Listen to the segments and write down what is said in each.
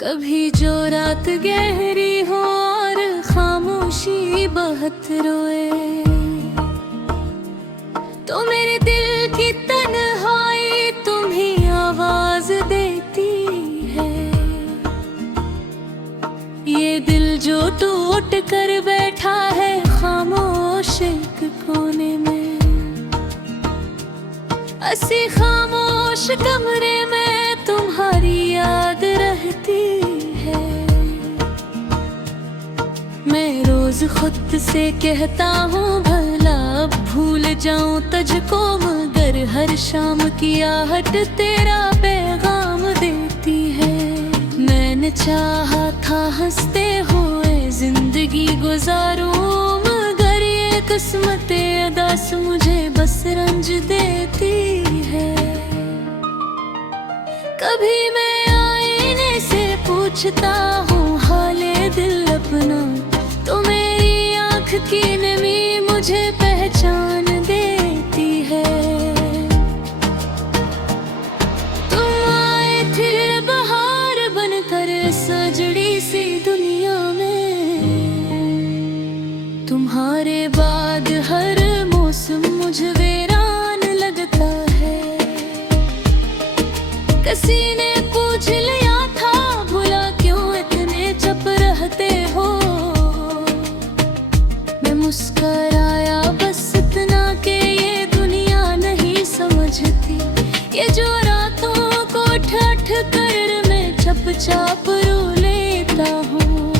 कभी जो रात गहरी हो और खामोशी बहुत रोए, तो मेरे दिल की तन्हाई तुम्हीं आवाज देती है। ये दिल जो टूट कर बैठा है खामोश एक कोने में, ऐसी खामोश कमरे में तुम्हारी याद रहती है। मैं रोज खुद से कहता हूँ भला अब भूल जाऊं तुझको, मगर हर शाम की आहट तेरा पैगाम देती है। मैंने चाहा था हंसते हुए जिंदगी गुजारूं, मगर ये किस्मत अदास मुझे बस रंज देती है। कभी मैं आईने से पूछता हूँ हाले दिल अपना, तो मेरी आँख की नमी मुझे पहचान देती है। तुम आए थे बहार बनकर सजड़ी सी दुनिया में, तुम्हारे बाद हर मौसम मुझे वीरान लगता है। किसी ने पूछ लिया था भुला क्यों इतने चुप रहते हो, मैं मुस्कराया बस इतना कि ये दुनिया नहीं समझती। ये जो रातों को ठठ कर मैं चुपचाप रो लेता हूँ,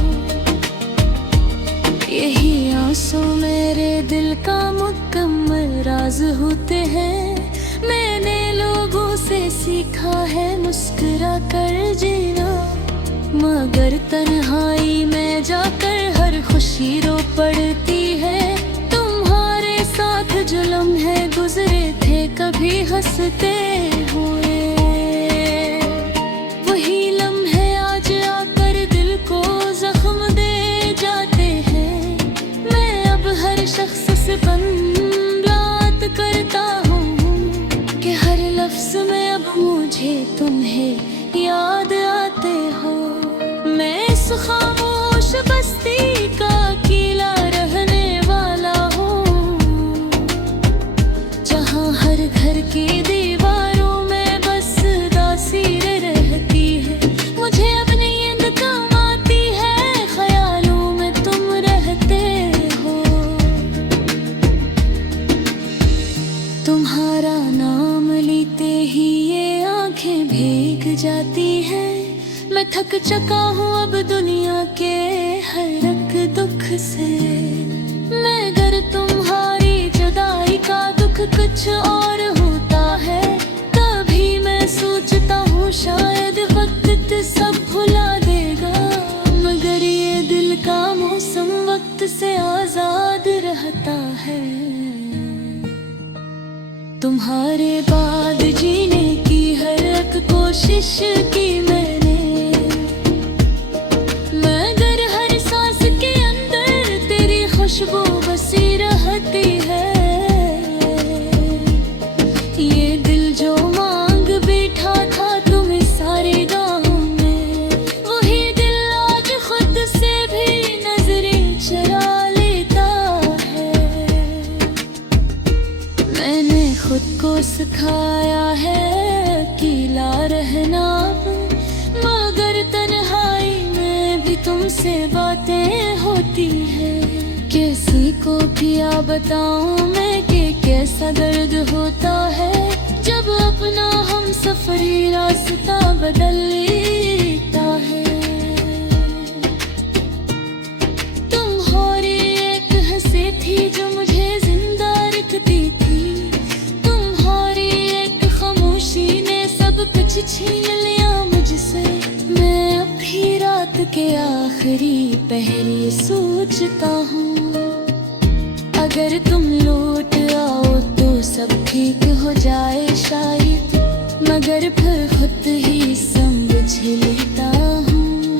यही आंसू मेरे दिल का मुकम्मल राज होते हैं। मैंने लोगों से सीखा है मुस्कुरा कर जीना, मगर तन्हाई में जाकर हर खुशी रो पड़ती है। तुम्हारे साथ जो लम्हे गुजरे थे कभी हंसते हुए, वही लम्हे आज आकर दिल को जख्म दे जाते हैं। मैं अब हर शख्स से बात करता हूँ कि हर लफ्ज में अब मुझे तुम्हें याद आते हो। मैं इस खामोश बस्ती का अकेला रहने वाला हूँ, जहाँ हर घर की दीवारों में बस दासीर रहती है। मुझे अपनी नींद कम आती है, ख्यालों में तुम रहते हो। तुम्हारा नाम लेते ही ये आंखें भीग जाती हैं। मैं थक चुका हूँ अब दुनिया के हर एक दुख से, मगर तुम्हारी जुदाई का दुख कुछ और होता है। कभी मैं सोचता हूँ शायद वक्त सब भुला देगा, मगर ये दिल का मौसम वक्त से आजाद रहता है। तुम्हारे बाद जीने की हर एक कोशिश की मैंने, मगर हर सांस के अंदर तेरी खुशबू बसी रहती है। ये दिल जो मांग बैठा था तुम्हें सारी राहों में, वही दिल आज खुद से भी नजरें चुरा लेता है। मैंने खुद को सिखाया है अकेला रहना, मगर तन्हाई में भी तुमसे बातें होती है। किसी को क्या बताऊं मैं कि कैसा दर्द होता है, जब अपना हम सफरी रास्ता बदल लेता है। तुम्हारी एक हंसी थी जो मुझे जिंदा रखती थी, तुम्हारी एक खामोशी ने सब कुछ छीन लिया मुझसे। मैं अभी रात के आखिरी पहरे सोचता हूँ, अगर तुम लौट आओ तो सब ठीक हो जाए शायद, मगर फिर खुद ही समझ लेता हूँ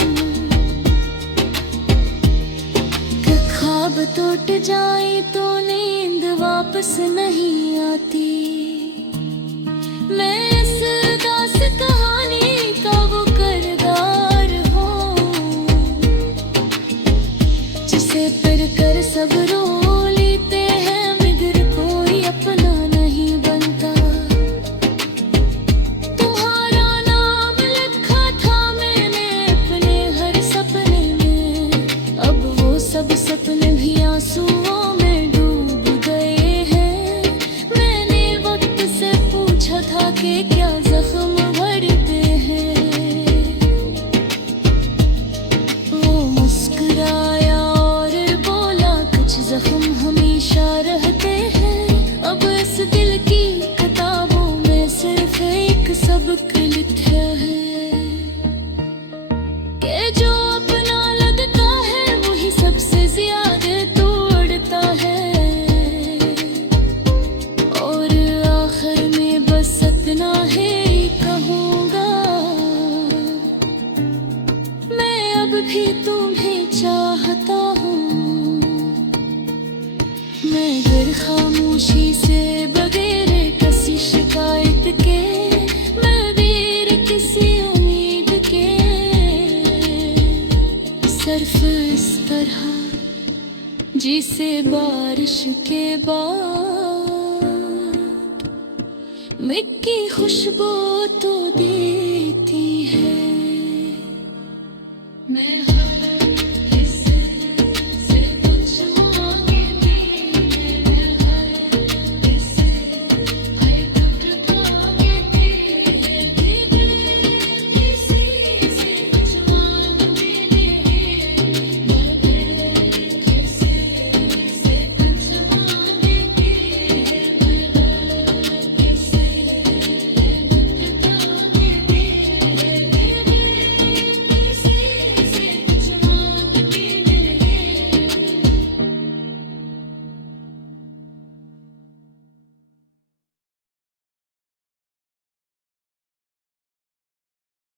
कि ख्वाब टूट जाए तो नींद वापस नहीं आती। मैं इस दास कहानी का वो किरदार हूँ। शर्फ इस तरह जिसे बारिश के बाद मिट्टी खुशबू तो दी